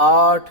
8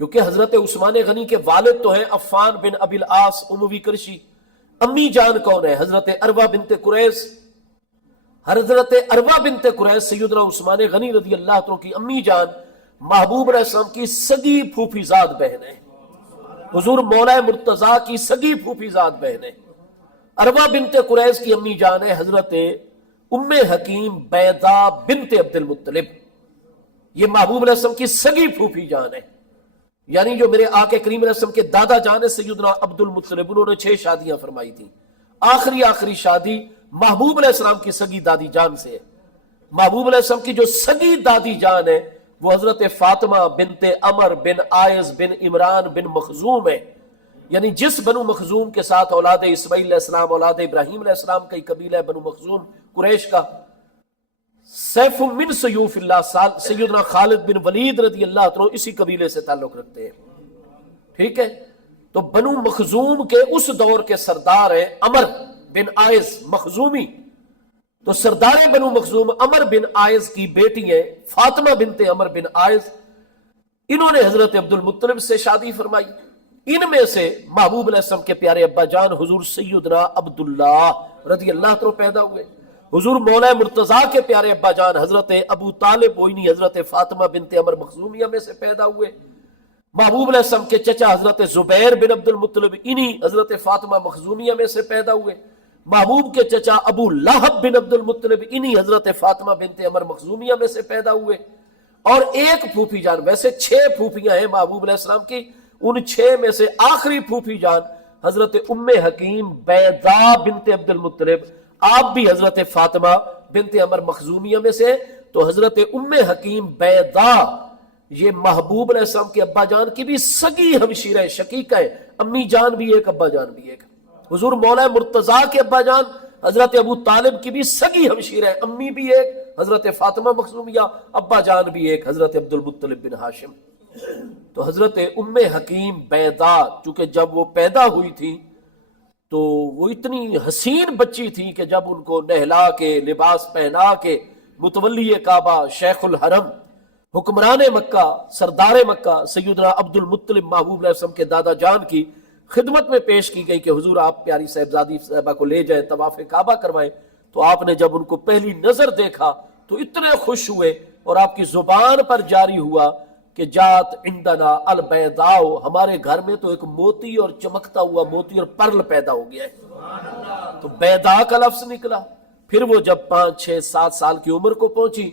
کیونکہ حضرت عثمان غنی کے والد تو ہیں عفان بن ابی العاص اموی کرشی. امی جان کون ہے؟ حضرت عروہ بنت قریظ. حضرت عروہ بنت قریظ سیدنا عثمان غنی رضی اللہ عنہ کی امی جان محبوب علیہ السلام کی سگی پھوپھی زاد بہن ہے. حضور مولا مرتضیٰ کی سگی پھوپھی زاد بہن ہے. عروہ بنت قریظ کی امی جان ہے حضرت ام حکیم بیضا بنت عبد المطلب. یہ محبوب علیہ السلام کی سگی پھوپھی جان ہے. یعنی جو میرے آقا کریم علیہ السلام کے دادا جان ہے سیدنا عبد المطلب، انہوں نے 6 شادیاں فرمائی تھیں. آخری شادی محبوب علیہ السلام کی سگی دادی جان سے ہے. محبوب علیہ السلام کی جو سگی دادی جان ہے وہ حضرت فاطمہ بنت عمر بن آئز بن عمران بن مخزوم ہے. یعنی جس بنو مخزوم کے ساتھ اولاد اسماعیل علیہ السلام اولاد ابراہیم علیہ السلام کا ہی قبیلہ ہے بنو مخزوم قریش کا. سیف من سیوف اللہ سیدنا خالد بن ولید رضی اللہ عنہ اسی قبیلے سے تعلق رکھتے ہیں. ٹھیک ہے، تو بنو مخزوم کے اس دور کے سردار ہیں عمر بن آئز مخزومی. تو سردار بنو مخزوم عمر بن آئز کی بیٹی ہیں فاطمہ بنت عمر بن آئز. انہوں نے حضرت عبد المطلب سے شادی فرمائی. ان میں سے محبوب علیہ السلام کے پیارے ابا جان حضور سیدنا عبداللہ رضی اللہ عنہ پیدا ہوئے. حضور مولا مرتضیٰ کے پیارے ابا جان حضرت ابو طالب وہی حضرت فاطمہ بنت عمر مخزومیہ میں سے پیدا ہوئے. محبوب علیہ السلام کے چچا حضرت زبیر بن عبد المطلب انہی حضرت فاطمہ مخزومیہ میں سے پیدا ہوئے. محبوب کے چچا ابو لہب بن عبد المطلب انہی حضرت فاطمہ بنت عمر مخزومیہ میں سے پیدا ہوئے. اور ایک پھوپھی جان، ویسے 6 پھوپھیاں ہیں محبوب علیہ السلام کی، ان 6 میں سے آخری پھوپھی جان حضرت ام حکیم بیضا بنت عبد المطلب، آپ بھی حضرت فاطمہ بنت عمر مخزومیہ میں سے. تو حضرت ام حکیم بیضا یہ محبوب علیہ السلام کے ابا جان کی بھی سگی ہمشیرہ شقیقہ ہے. امی جان بھی ایک، ابا جان بھی ایک. حضور مولا مرتضیٰ کے ابا جان حضرت ابو طالب کی بھی سگی ہمشیرہ ہے. امی بھی ایک حضرت فاطمہ مخزومیہ، ابا جان بھی ایک حضرت عبد المطلب بن ہاشم. تو حضرت ام حکیم بیضا چونکہ جب وہ پیدا ہوئی تھی تو وہ اتنی حسین بچی تھی کہ جب ان کو نہلا کے لباس پہنا کے متولی کعبہ شیخ الحرم حکمران مکہ سردار مکہ سیدنا عبد المطلب محبوب علیہ السلام کے دادا جان کی خدمت میں پیش کی گئی کہ حضور آپ پیاری صاحبزادی صاحبہ کو لے جائیں طواف کعبہ کروائیں. تو آپ نے جب ان کو پہلی نظر دیکھا تو اتنے خوش ہوئے اور آپ کی زبان پر جاری ہوا کہ جات عندنا البیضاء، ہمارے گھر میں تو ایک موتی اور چمکتا ہوا موتی اور پرل پیدا ہو گیا ہے. تو بیضاء کا لفظ نکلا. پھر وہ جب 5 6 7 سال کی عمر کو پہنچی،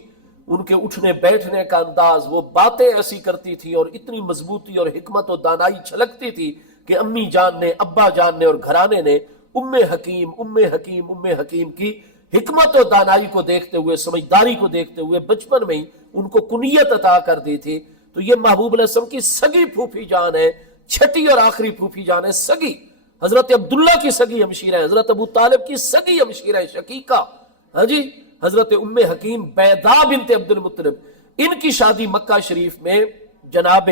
ان کے اٹھنے بیٹھنے کا انداز، وہ باتیں ایسی کرتی تھی اور اتنی مضبوطی اور حکمت و دانائی چھلکتی تھی کہ امی جان نے، ابا جان نے اور گھرانے نے ام حکیم کی حکمت و دانائی کو دیکھتے ہوئے، سمجھداری کو دیکھتے ہوئے بچپن میں ہی ان کو کنیت عطا کر دی تھی. تو یہ محبوب علیہ السلام کی سگی پھوپھی جان ہے، چھٹی اور آخری پھوپھی جان ہے سگی. حضرت عبداللہ کی سگی ہمشیرہ ہے، حضرت ابو طالب کی سگی ہمشیرہ شقیقہ ہاں جی حضرت ام حکیم بیضا بنت عبد المطلب. ان کی شادی مکہ شریف میں جناب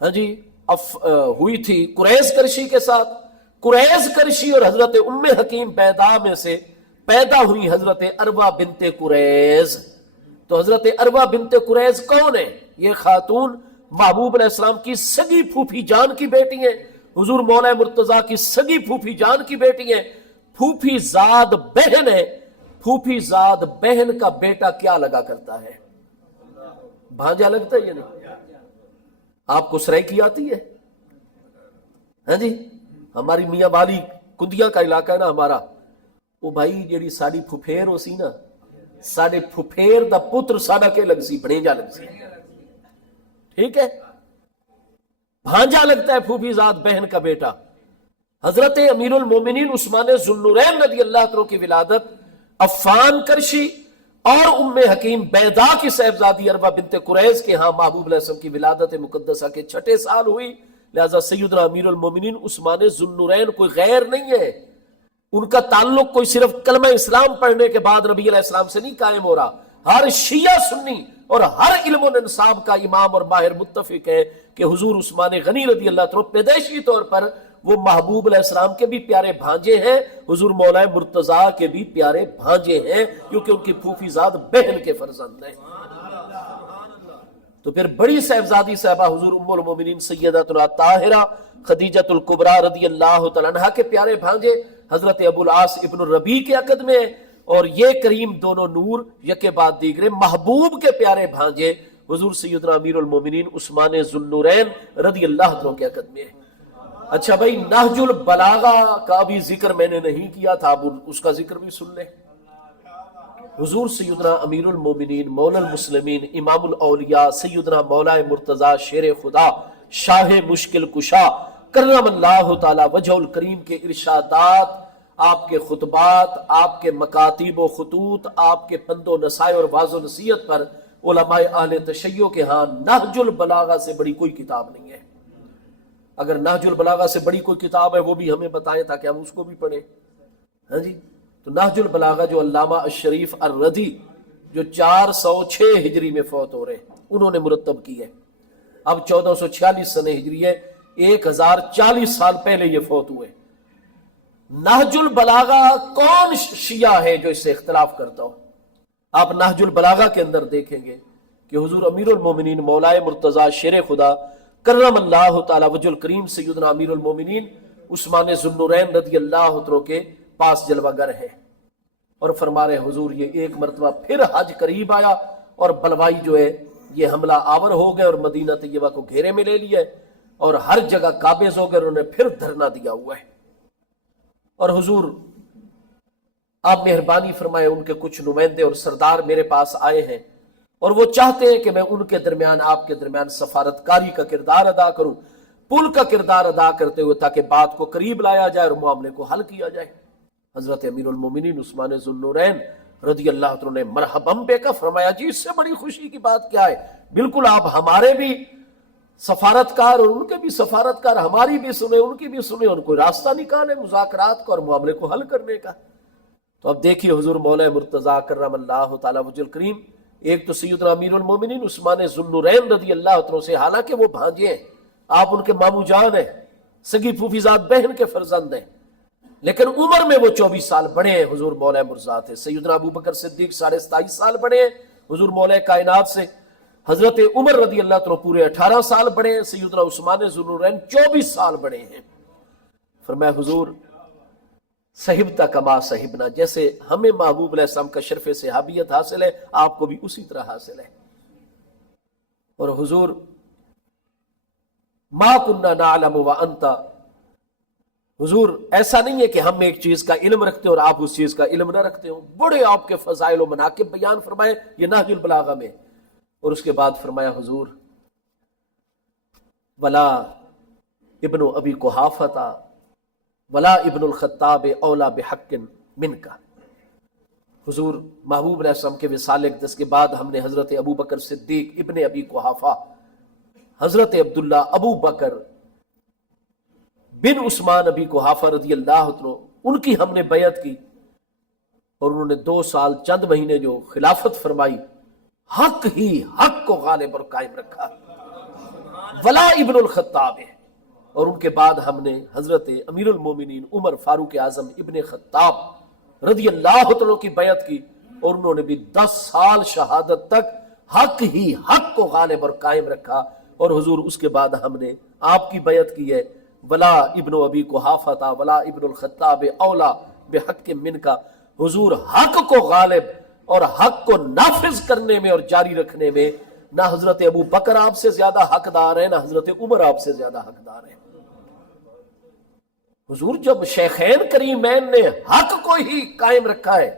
ہاں جی ہوئی تھی قریظ کرشی کے ساتھ. قریظ کرشی اور حضرت ام حکیم بیضا میں سے پیدا ہوئی حضرت عروہ بنت قریظ. تو حضرت عروہ بنت قریظ کون ہے؟ یہ خاتون محبوب علیہ السلام کی سگی پھوپھی جان کی بیٹی ہیں، حضور مولا مرتضیٰ کی سگی پھوپھی جان کی بیٹی ہیں، پھوپھی زاد بہن ہے. پھوپھی زاد بہن کا بیٹا کیا لگا کرتا ہے؟ بھانجا لگتا ہے یا نہیں؟ آپ کو سرائکی آتی ہے؟ ہاں جی ہماری میاں بالی کندیاں کا علاقہ ہے نا ہمارا، وہ بھائی جیڑی ساڑی پھپھیر ہو سی نا، ساڑے پھپھیر دا پتر ساڑا کے لگ سی بھنیجا لگ سی. ٹھیک ہے، بھانجا لگتا ہے پھوپھی زاد بہن کا بیٹا. حضرت امیر المومنین عثمان ذوالنورین رضی اللہ عنہ کی ولادت عفان کرشی اور ام حکیم بیضا کی صاحبزادی عروہ بنت قریظ کے ہاں محبوب علیہ السلام کی ولادت مقدسہ کے 6 سال ہوئی. لہذا سیدنا امیر المومنین عثمان ذوالنورین کوئی غیر نہیں ہے. ان کا تعلق کوئی صرف کلمہ اسلام پڑھنے کے بعد نبی علیہ السلام سے نہیں قائم ہو رہا. ہر شیعہ سنی اور ہر علم و انصاب کا امام اور ماہر متفق ہے کہ حضور عثمان غنی رضی اللہ عنہ پیدائشی طور پر وہ محبوب علیہ السلام کے بھی پیارے بھانجے ہیں، حضور مولا مرتضیٰ کے بھی پیارے بھانجے ہیں، کیونکہ ان کی پھوپھی زاد بہن کے فرزند ہیں. تو پھر بڑی صاحبزادی صاحبہ حضور ام المومنین سیدتنا طاہرہ خدیجۃ الکبریٰ رضی اللہ تعالیٰ عنہا کے پیارے بھانجے حضرت ابو العاص ابن الربیع کے عقد میں ہیں، اور یہ کریم دونوں نور یکے بعد دیگرے محبوب کے پیارے بھانجے حضور سیدنا امیر المومنین عثمان ذو النورین رضی اللہ عنہ کے عقد میں ہیں۔ اچھا بھائی، نہج البلاغہ کا ابھی ذکر میں نے نہیں کیا تھا، اب اس کا ذکر بھی سن لیں۔ حضور سیدنا امیر المومنین مولا المسلمین امام الاولیاء سیدنا مولا مرتضی شیر خدا شاہ مشکل کشا کرم اللہ تعالی وجہ الکریم کے ارشادات، آپ کے خطبات، آپ کے مکاتیب و خطوط، آپ کے پند و نصائح اور واضح و نصیحت پر علماء اہل تشیع کے ہاں نہج البلاغہ سے بڑی کوئی کتاب نہیں ہے۔ اگر نہج البلاغہ سے بڑی کوئی کتاب ہے وہ بھی ہمیں بتائیں تاکہ ہم اس کو بھی پڑھیں۔ ہاں جی، تو نہج البلاغہ جو علامہ الشریف الردی جو 406 ہجری میں فوت ہو رہے ہیں انہوں نے مرتب کی ہے، اب 1446 سنہ ہجری ہے، 1040 سال پہلے یہ فوت ہوئے۔ نہج البلاغہ کون شیعہ ہے جو اس سے اختلاف کرتا ہو؟ آپ نہج البلاغہ کے اندر دیکھیں گے کہ حضور امیر المومنین مولا مرتضی شیر خدا کرم اللہ تعالی وجہ الکریم سیدنا امیر المومنین عثمان ذو النورین رضی اللہ عنہ کے پاس جلوہ گر ہے، اور فرما رہے حضور یہ ایک مرتبہ پھر حج قریب آیا اور بلوائی جو ہے یہ حملہ آور ہو گئے اور مدینہ طیبہ کو گھیرے میں لے لیا اور ہر جگہ قابض ہو گئے، انہوں نے پھر دھرنا دیا ہوا ہے۔ اور حضور آپ مہربانی فرمائے، ان کے کچھ نمائندے اور سردار میرے پاس آئے ہیں اور وہ چاہتے ہیں کہ میں ان کے درمیان آپ کے درمیان سفارتکاری کا کردار ادا کروں، پل کا کردار ادا کرتے ہوئے، تاکہ بات کو قریب لایا جائے اور معاملے کو حل کیا جائے۔ حضرت امیر المومنین عثمان ذو النورین رضی اللہ عنہ نے مرحباً بے کا فرمایا، جی اس سے بڑی خوشی کی بات کیا ہے، بالکل آپ ہمارے بھی سفارتکار اور ان کے بھی سفارتکار، ہماری بھی سنیں ان کی بھی سنیں، ان کو راستہ نکالے مذاکرات کو اور معاملے کو حل کرنے کا۔ تو اب دیکھیے حضور مولا مرتضی کرم اللہ تعالی وجہ الکریم، ایک تو سیدنا امیر المومنین عثمان ذو النورین رضی اللہ عنہ سے، حالانکہ وہ بھانجے ہیں، آپ ان کے مامو جان ہیں، سگی پھوپھی زاد بہن کے فرزند ہیں، لیکن عمر میں وہ 24 سال بڑے ہیں حضور مولا مرزا تھے۔ سیدنا ابو بکر صدیق 27.5 سال بڑے ہیں حضور مولا کائنات سے، حضرت عمر رضی اللہ عنہ پورے 18 سال بڑے ہیں، سیدنا عثمان ذو النورین 24 سال بڑے ہیں۔ فرمایا حضور صحبتا کما صحبنا، جیسے ہمیں محبوب علیہ السلام کا شرف صحابیت حاصل ہے آپ کو بھی اسی طرح حاصل ہے۔ اور حضور ما کننا نعلم وانت، حضور ایسا نہیں ہے کہ ہم ایک چیز کا علم رکھتے اور آپ اس چیز کا علم نہ رکھتے ہو۔ بڑے آپ کے فضائل و مناقب بیان فرمائے یہ نہج البلاغہ میں، اور اس کے بعد فرمایا حضور ولا ابن ابی قحافہ ولا ابن الخطاب اولا بحق منک۔ حضور محبوب علیہ السلام کے وصال اقدس کے بعد ہم نے حضرت ابو بکر صدیق ابن ابی قحافہ، حضرت عبداللہ ابو بکر بن عثمان ابی قحافہ رضی اللہ عنہ، ان کی ہم نے بیعت کی، اور انہوں نے 2 سال چند مہینے جو خلافت فرمائی، حق ہی حق کو غالب اور قائم رکھا، ولا ابن الخطاب۔ اور ان کے بعد ہم نے حضرت امیر المومنین عمر فاروق اعظم ابن خطاب رضی اللہ عنہ کی بیعت کی، اور انہوں نے بھی 10 سال شہادت تک حق ہی حق کو غالب اور قائم رکھا۔ اور حضور اس کے بعد ہم نے آپ کی بیعت کی ہے، ولا ابن ابی قحافہ ولا ابن الخطاب اولا بحق منکا۔ حضور حق کو غالب اور حق کو نافذ کرنے میں اور جاری رکھنے میں نہ حضرت ابو بکر آپ سے زیادہ حقدار ہے، نہ حضرت عمر آپ سے زیادہ حقدار ہے۔ حضور جب شیخین کریمین نے حق کو ہی قائم رکھا ہے،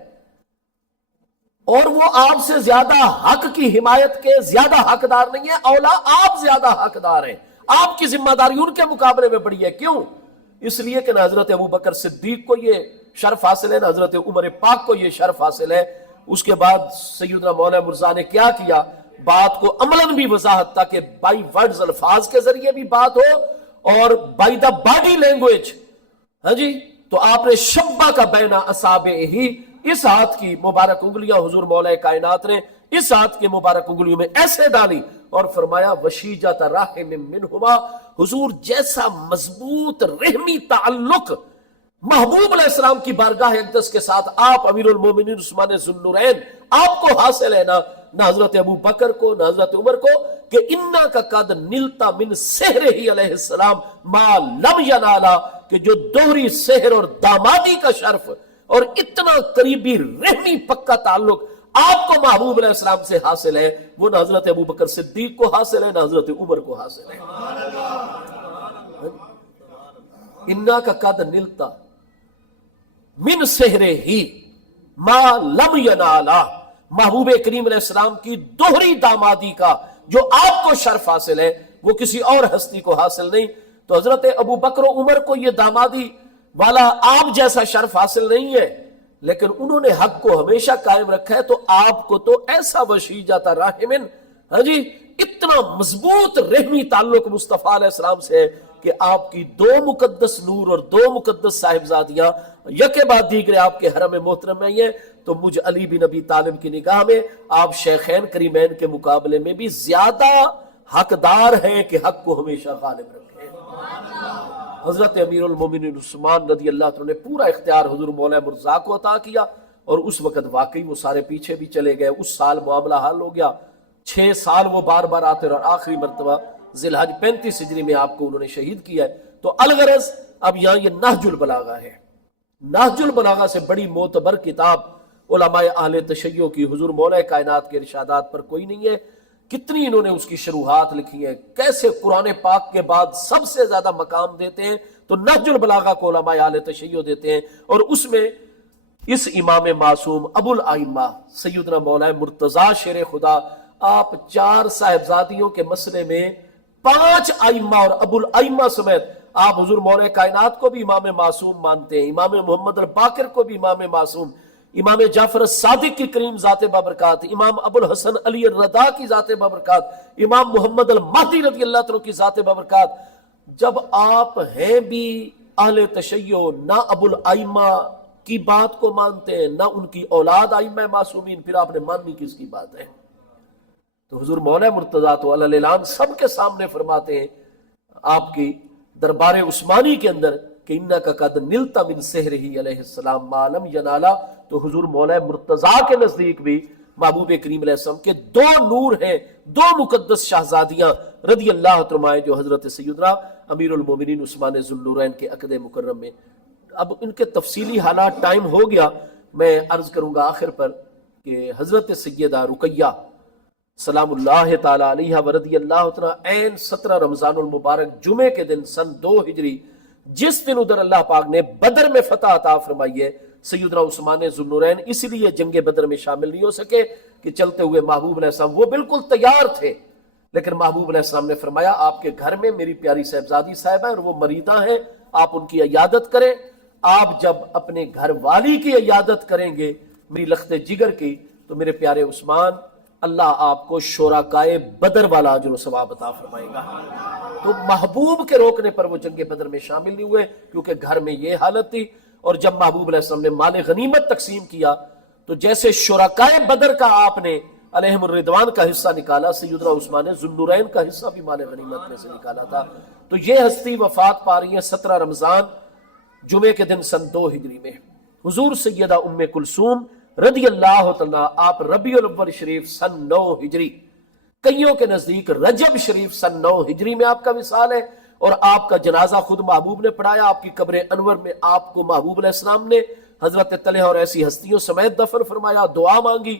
اور وہ آپ سے زیادہ حق کی حمایت کے زیادہ حقدار نہیں ہے، اولا آپ زیادہ حقدار ہیں، آپ کی ذمہ داری ان کے مقابلے میں بڑی ہے۔ کیوں؟ اس لیے کہ نہ حضرت ابو بکر صدیق کو یہ شرف حاصل ہے، نہ حضرت عمر پاک کو یہ شرف حاصل ہے۔ اس کے بعد سیدنا مولا مرزا نے کیا کیا، بات کو عملاً بھی وضاحت تاکہ بائی ورڈز الفاظ کے ذریعے بھی بات ہو اور بائی دا باڈی لینگویج، ہاں جی، تو آپ نے شبہ کا بینا اصابع ہی، اس ہاتھ کی مبارک انگلیاں حضور مولا کائنات نے اس ہاتھ کی مبارک انگلیوں میں ایسے ڈالی اور فرمایا وشیجۃ رحم منہما، حضور جیسا مضبوط رحمی تعلق محبوب علیہ السلام کی بارگاہ اقدس کے ساتھ آپ امیر المومنین عثمان ذو النورین آپ کو حاصل ہے نا، نہ حضرت ابو بکر کو نہ حضرت عمر کو کہ انا کا قد نلتا من سحر ہی علیہ السلام ما لم ینالا، کہ جو دوہری سحر اور دامادی کا شرف اور اتنا قریبی رحمی پکا تعلق آپ کو محبوب علیہ السلام سے حاصل ہے، وہ نہ حضرت ابو بکر صدیق کو حاصل ہے نہ حضرت عمر کو حاصل ہے۔ انا کا قد نلتا من سحر ہی ما لم ینالا، محبوب کریم علیہ السلام کی دوہری دامادی کا جو آپ کو شرف حاصل ہے وہ کسی اور ہستی کو حاصل نہیں۔ تو حضرت ابو بکر و عمر کو یہ دامادی والا آپ جیسا شرف حاصل نہیں ہے، لیکن انہوں نے حق کو ہمیشہ قائم رکھا ہے، تو آپ کو تو ایسا وشیجۃ رحمن، ہاں جی، اتنا مضبوط رحمی تعلق مصطفیٰ علیہ السلام سے ہے کہ آپ کی دو مقدس نور اور دو مقدس صاحبزادیاں یکے بعد دیگرے آپ کے حرم محترم میں ہیں، تو مجھ علی بن ابی طالب کی نگاہ میں آپ شیخین کریمین کے مقابلے میں بھی زیادہ حقدار ہیں کہ حق کو ہمیشہ غالب رکھیں۔ حضرت امیر المومنین عثمان رضی اللہ عنہ نے پورا اختیار حضور مولا مرزا کو عطا کیا، اور اس وقت واقعی وہ سارے پیچھے بھی چلے گئے، اس سال معاملہ حل ہو گیا، 6 سال وہ بار بار آتے رہے، اور آخری مرتبہ ذی الحج 35 ہجری میں آپ کو انہوں نے شہید کیا ہے۔ تو الغرض اب یہاں یہ نہج البلاغہ ہے، نہج البلاغہ سے بڑی معتبر کتاب علماء اہل تشیع کی حضور مولا کائنات کے ارشادات پر کوئی نہیں ہے۔ کتنی انہوں نے اس کی شروحات لکھی ہیں، کیسے قرآن پاک کے بعد سب سے زیادہ مقام دیتے ہیں، تو نہج البلاغہ کو علماء اہل تشیع دیتے ہیں، اور اس میں اس امام معصوم ابو الائمہ سیدنا مولا مرتضیٰ شیر خدا، آپ 4 صاحبزادیوں کے مسئلے میں 5 ائمہ اور ابو الائمہ سمیت آپ حضور مولا کائنات کو بھی امام معصوم مانتے ہیں، امام محمد الباقر کو بھی امام معصوم، امام جعفر الصادق کی کریم ذات بابرکات، امام ابو الحسن علی الرضا کی ذات بابرکات، امام محمد المہدی رضی اللہ عنہ کی ذات بابرکات۔ جب آپ ہیں بھی اہل تشیع، نہ ابو الائمہ کی بات کو مانتے ہیں نہ ان کی اولاد ائمہ معصومین، پھر آپ نے ماننی کس کی بات ہے؟ تو حضور مولا مرتضیٰ تو علی الاعلان سب کے سامنے فرماتے ہیں آپ کی دربار عثمانی کے اندر کہ انک قد نلت من سحرہ علیہ السلام ما لم ینالا، تو حضور مولا مرتضیٰ کے نزدیک بھی محبوب کریم علیہ السلام کے 2 نور ہیں، 2 مقدس شہزادیاں رضی اللہ عنہما، جو حضرت سیدنا امیر المومنین عثمان ذو النورین کے عقد مکرم میں۔ اب ان کے تفصیلی حالات ٹائم ہو گیا، میں عرض کروں گا آخر پر کہ حضرت سیدہ رقیہ سلام اللہ تعالی علیہ ورضی اللہ عنہ عین 17 رمضان المبارک جمعے کے دن سن 2 ہجری، جس دن ادھر اللہ پاک نے بدر میں فتح عطا فرمائی ہے، سیدنا عثمان ذو النورین اس لیے جنگ بدر میں شامل نہیں ہو سکے کہ چلتے ہوئے محبوب علیہ السلام وہ بالکل تیار تھے، لیکن محبوب علیہ السلام نے فرمایا آپ کے گھر میں میری پیاری صاحبزادی صاحبہ اور وہ مریدہ ہیں، آپ ان کی عیادت کریں۔ آپ جب اپنے گھر والی کی عیادت کریں گے میری لخت جگر کی، تو میرے پیارے عثمان اللہ آپ کو شرکائے بدر والا اجر و ثواب عطا فرمائے گا۔ تو محبوب کے روکنے پر وہ جنگ بدر میں شامل نہیں ہوئے، کیونکہ گھر میں یہ حالت تھی۔ اور جب محبوب علیہ السلام نے مال غنیمت تقسیم کیا تو جیسے شرکائے بدر کا آپ نے علیہم الرضوان کا حصہ نکالا، سیدنا عثمان ذو النورین کا حصہ بھی مال غنیمت میں سے نکالا تھا۔ تو یہ ہستی وفات پا رہی ہے 17 رمضان جمعے کے دن سن 2 ہجری میں۔ حضور سیدہ ام کلثوم رضی اللہ تعالیٰ آپ ربیع الاول شریف سن 9 ہجری، کئیوں کے نزدیک رجب شریف سن 9 ہجری میں آپ کا وصال ہے، اور آپ کا جنازہ خود محبوب نے پڑھایا۔ آپ کی قبر انور میں آپ کو محبوب علیہ السلام نے حضرت طلحہ اور ایسی ہستیوں سمیت دفن فرمایا، دعا مانگی،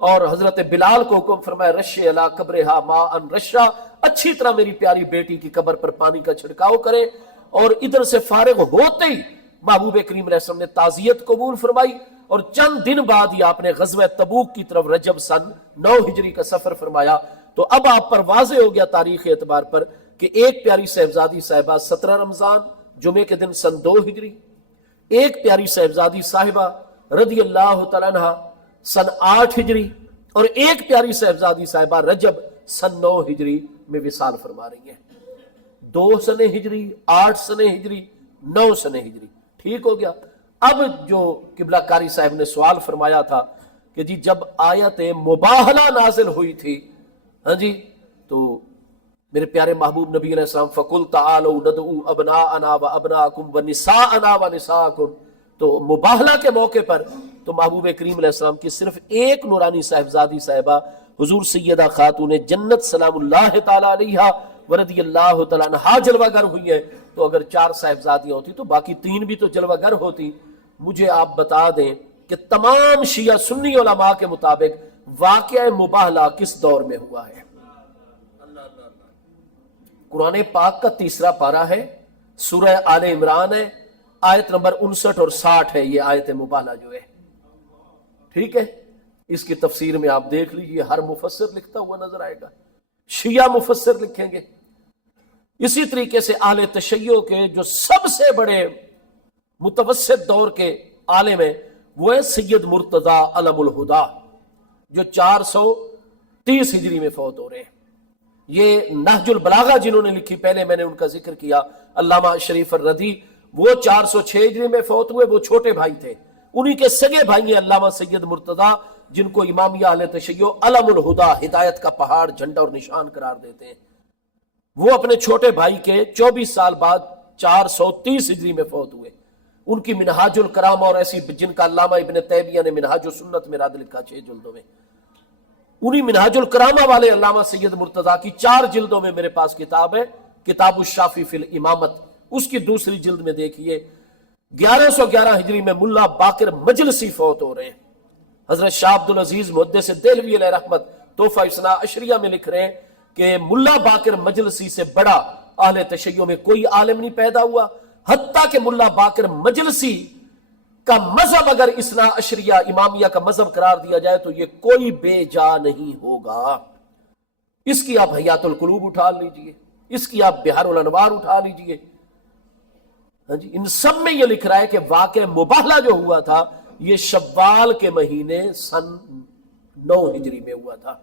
اور حضرت بلال کو حکم فرمایا رش علی قبرہا ماء رشا، اچھی طرح میری پیاری بیٹی کی قبر پر پانی کا چھڑکاؤ کریں۔ اور ادھر سے فارغ ہوتے ہی محبوب کریم علیہ السلام نے تعزیت قبول فرمائی، اور چند دن بعد ہی آپ نے غزوہ تبوک کی طرف رجب سن 9 ہجری کا سفر فرمایا۔ تو اب آپ پر واضح ہو گیا تاریخ اعتبار پر کہ ایک پیاری صاحبزادی صاحبہ 17 رمضان جمعے کے دن سن 2 ہجری، ایک پیاری صاحبزادی صاحبہ رضی اللہ تعالیٰ عنہ سن 8 ہجری، اور ایک پیاری صاحبزادی صاحبہ رجب سن 9 ہجری میں وصال فرما رہی ہیں۔ 2 سن ہجری، 8 سن ہجری، 9 سن ہجری، ٹھیک ہو گیا۔ اب جو قبلہ کاری صاحب نے سوال فرمایا تھا کہ جی جب آیت مباہلہ نازل ہوئی تھی، ہاں جی، تو میرے پیارے محبوب نبی علیہ السلام فَقُلْ تَعَالَوْا نَدْعُوا أَبْنَاءَنَا وَأَبْنَاءَكُمْ وَنِسَاءَنَا وَنِسَاءَكُمْ، تو مباہلہ کے موقع پر تو محبوب کریم علیہ السلام کی صرف ایک نورانی صاحبزادی صاحبہ حضور سیدہ خاتون جنت سلام اللہ تعالی علیہا ورضی اللہ تعالیٰ عنہا جلوہ گر ہوئی ہیں، تو اگر 4 صاحبزادیاں ہوتی تو باقی 3 بھی تو جلوہ گر ہوتی۔ مجھے آپ بتا دیں کہ تمام شیعہ سنی علماء کے مطابق واقعہ مباہلہ کس دور میں ہوا ہے؟ قرآن پاک کا 3 پارہ ہے، سورہ آل عمران ہے، آیت نمبر 59 اور 60 ہے یہ آیت مباہلہ جو ہے، ٹھیک ہے؟ اس کی تفسیر میں آپ دیکھ لیجئے، ہر مفسر لکھتا ہوا نظر آئے گا، شیعہ مفسر لکھیں گے۔ اسی طریقے سے اہل تشیع کے جو سب سے بڑے متوسط دور کے عالم ہیں وہ ہے سید مرتضی علم الہدا، جو 430 ہجری میں فوت ہو رہے ہیں۔ یہ نہج البلاغہ جنہوں نے لکھی، پہلے میں نے ان کا ذکر کیا، علامہ شریف الردی، وہ 406 ہجری میں فوت ہوئے، وہ چھوٹے بھائی تھے۔ انہی کے سگے بھائی ہیں علامہ سید مرتضی، جن کو امامیہ اہل تشیع علم الہدا، ہدایت کا پہاڑ، جھنڈا اور نشان قرار دیتے ہیں۔ وہ اپنے چھوٹے بھائی کے 24 سال بعد 430 ہجری میں فوت ہوئے۔ ان کی منہاج الکرامہ اور ایسی جن کا علامہ ابن تیمیہ نے منہاج السنت میں رد لکھا 6 جلدوں میں، انہی منہاج الکرامہ والے علامہ سید مرتضی کی 4 جلدوں میں میرے پاس کتاب ہے، کتاب الشافی فی الامامت، اس کی 2 جلد میں دیکھیے 1111 ہجری میں ملا باقر مجلسی فوت ہو رہے ہیں۔ حضرت شاہ عبدالعزیز محدث دہلوی علیہ رحمت تحفہ اثنا عشریہ میں لکھ رہے ہیں کہ ملا باقر مجلسی سے بڑا اہل تشیع میں کوئی عالم نہیں پیدا ہوا، حتیٰ کہ ملا باقر مجلسی کا مذہب اگر اثنا عشریہ امامیہ کا مذہب قرار دیا جائے تو یہ کوئی بے جا نہیں ہوگا۔ اس کی آپ حیات القلوب اٹھا لیجئے، اس کی آپ بحار الانوار اٹھا لیجئے، ہاں جی، ان سب میں یہ لکھ رہا ہے کہ واقع مباہلہ جو ہوا تھا یہ شوال کے مہینے سن 9 ہجری میں ہوا تھا۔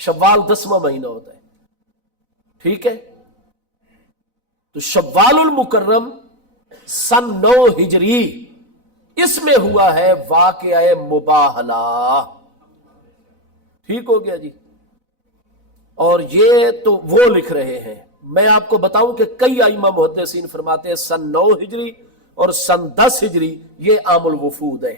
شوال 10واں مہینہ ہوتا ہے، ٹھیک ہے؟ تو شوال المکرم سن 9 ہجری اس میں ہوا ہے واقعہ مباہلہ، ٹھیک ہو گیا جی۔ اور یہ تو وہ لکھ رہے ہیں، میں آپ کو بتاؤں کہ کئی ائمہ محدثین فرماتے ہیں سن 9 ہجری اور سن 10 ہجری یہ عام الوفود ہے۔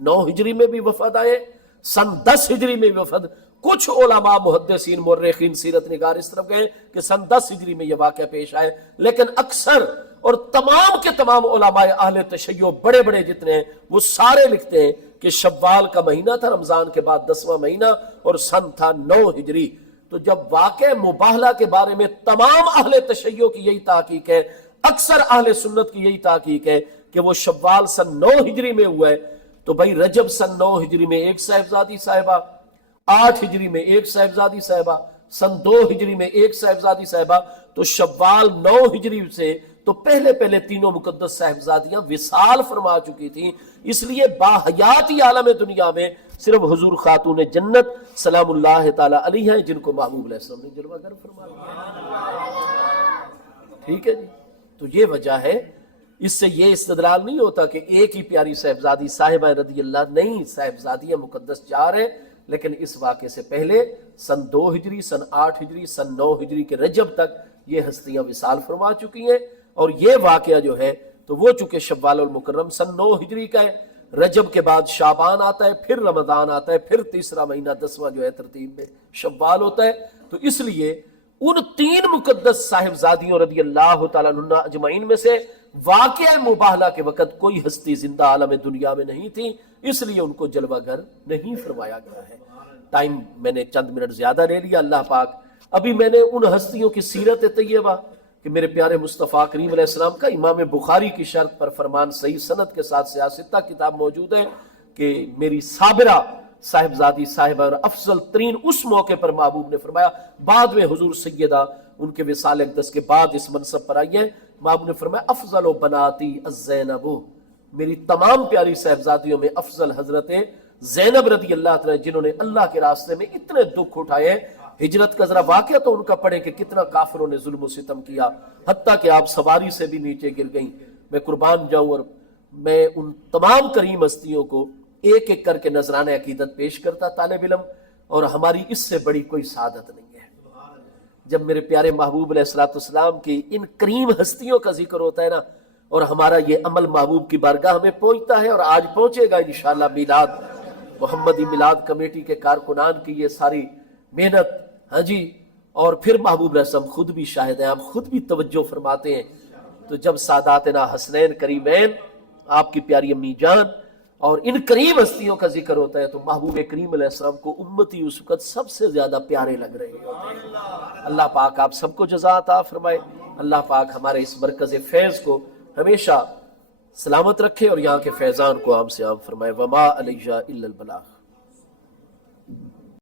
9 ہجری میں بھی وفد آئے، سن 10 ہجری میں بھی وفد۔ کچھ علماء محدثین مورخین سیرت نگار اس طرف گئے کہ سن 10 ہجری میں یہ واقعہ پیش آئے، لیکن اکثر اور تمام کے تمام علماء اہل تشیع بڑے بڑے جتنے ہیں وہ سارے لکھتے ہیں کہ شوال کا مہینہ تھا، رمضان کے بعد 10واں مہینہ، اور سن تھا 9 ہجری۔ تو جب واقع مباہلہ کے بارے میں تمام اہل تشیع کی یہی تحقیق ہے، اکثر اہل سنت کی یہی تحقیق ہے کہ وہ شوال سن 9 ہجری میں ہوا ہے، تو بھائی رجب سن 9 ہجری میں 1 صاحبزادی صاحبہ، 8 ہجری میں 1 صاحبزادی صاحبہ، سن 2 ہجری میں 1 صاحبزادی صاحبہ، تو شوال 9 ہجری سے تو پہلے تینوں مقدس صاحبزادیاں وصال فرما چکی تھیں۔ اس لیے باحیاتی عالم دنیا میں صرف حضور خاتون جنت سلام اللہ تعالی علیہ ہیں جن کو محبوب علیہ السلام نے جلوہ گر فرما دیا، ٹھیک ہے جی۔ تو یہ وجہ ہے، اس سے یہ استدلال نہیں ہوتا کہ ایک ہی پیاری صاحبزادی صاحبہ رضی اللہ، نہیں، صاحبزادیاں مقدس 4 ہیں، لیکن اس واقعے سے پہلے سن 2 ہجری، سن 8 ہجری، سن 9 ہجری کے رجب تک یہ ہستیاں وصال فرما چکی ہیں۔ اور یہ واقعہ جو ہے تو وہ چونکہ شوال المکرم سن 9 ہجری کا ہے، رجب کے بعد شعبان آتا ہے، پھر رمضان آتا ہے، پھر تیسرا مہینہ 10واں جو ہے ترتیب میں شوال ہوتا ہے۔ تو اس لیے ان 3 مقدس صاحبزادیوں رضی اللہ تعالیٰ عنہ اجمعین میں سے واقعہ مباہلہ کے وقت کوئی ہستی زندہ عالم دنیا میں نہیں تھی، اس لیے ان کو جلوہ گر نہیں فرمایا گیا ہے۔ ٹائم میں نے چند منٹ زیادہ لے لیا، اللہ پاک۔ ابھی میں نے ان ہستیوں کی سیرت طیبہ کہ میرے پیارے مصطفیٰ کریم علیہ السلام کا امام بخاری کی شرط پر فرمان صحیح سند کے ساتھ سیاستہ کتاب موجود ہے کہ میری صابرہ صاحبزادی صاحبہ اور افضل ترین اس موقع پر محبوب نے فرمایا، بعد میں حضور سیدہ ان کے وصال اقدس کے بعد اس منصب پر آئی ہے، محبوب نے فرمایا افضل بناتی الزینب، میری تمام پیاری صاحبزادیوں میں افضل حضرت زینب رضی اللہ تعالی، جنہوں نے اللہ کے راستے میں اتنے دکھ اٹھائے۔ ہجرت کا ذرا واقعہ تو ان کا پڑھیں کہ کتنا کافروں نے ظلم و ستم کیا، حتیٰ کہ آپ سواری سے بھی نیچے گر گئیں۔ میں قربان جاؤں اور میں ان تمام کریم ہستیوں کو ایک ایک کر کے نذرانہ عقیدت پیش کرتا طالب علم، اور ہماری اس سے بڑی کوئی سعادت نہیں ہے۔ جب میرے پیارے محبوب علیہ السلام کی ان کریم ہستیوں کا ذکر ہوتا ہے نا، اور ہمارا یہ عمل محبوب کی بارگاہ میں پہنچتا ہے، اور آج پہنچے گا انشاءاللہ میلاد، محمدی میلاد کمیٹی کے کارکنان کی یہ ساری محنت، ہاں جی، اور پھر محبوب رسم خود بھی شاہد ہیں، آپ خود بھی توجہ فرماتے ہیں۔ تو جب ساداتنا حسنین کریمین، آپ کی پیاری امی جان اور ان کریم ہستیوں کا ذکر ہوتا ہے تو محبوب کریم علیہ السلام کو امتی اس وقت سب سے زیادہ پیارے لگ رہے ہوتے ہیں۔ اللہ پاک آپ سب کو جزا عطا فرمائے، اللہ پاک ہمارے اس مرکز فیض کو ہمیشہ سلامت رکھے اور یہاں کے فیضان کو عام سے عام فرمائے۔ وما علیہ الا البلاغ۔